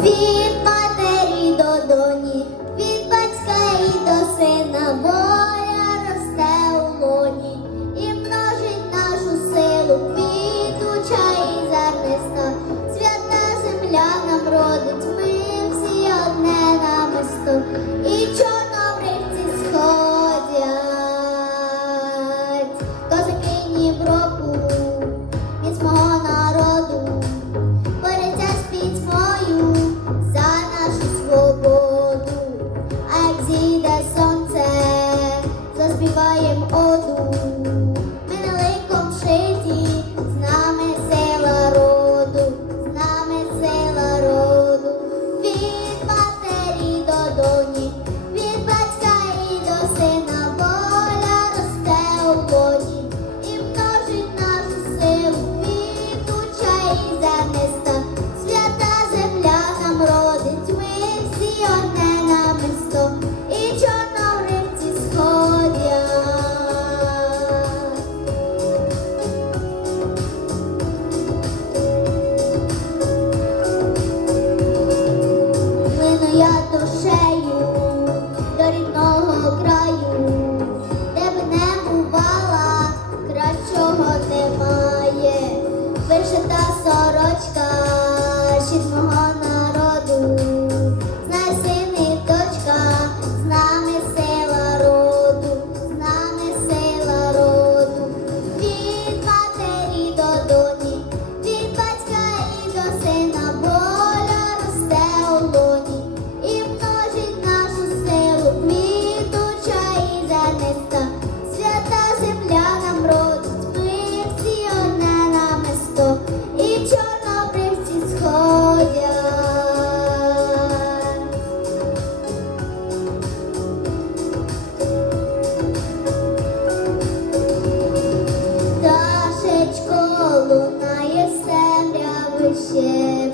vida. 纹身的 się